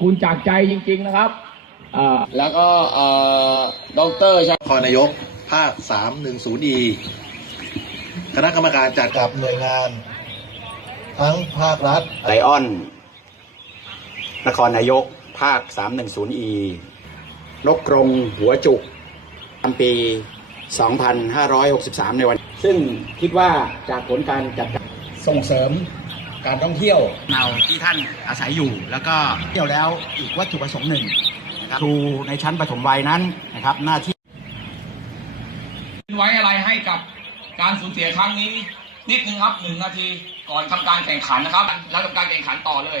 คุณจากใจจริง ๆนะครับอ่าแล้วก็เอ่อดอกเตอรใช่นครนายก ภาค 310E คณะกรรมการจัดกับหน่วยงาน ทั้งภาครัฐไลออน นครนายก ภาค 310E นกกรงหัวจุกประจำปี 2563 ในวัน ซึ่งคิดว่าจากผลการจัดการส่งเสริม การท่องเที่ยวเนาที่ท่านอาศัยอยู่ แล้วก็เที่ยวแล้วอีกวัตถุประสงค์หนึ่งนะครับครูในชั้นประถมวัยนั้นนะครับ หน้าที่ไว้อะไรให้กับการสูญเสียครั้งนี้ นิดนึงครับหนึ่งนาทีก่อนทำการแข่งขันนะครับ แล้วทำการแข่งขันต่อเลย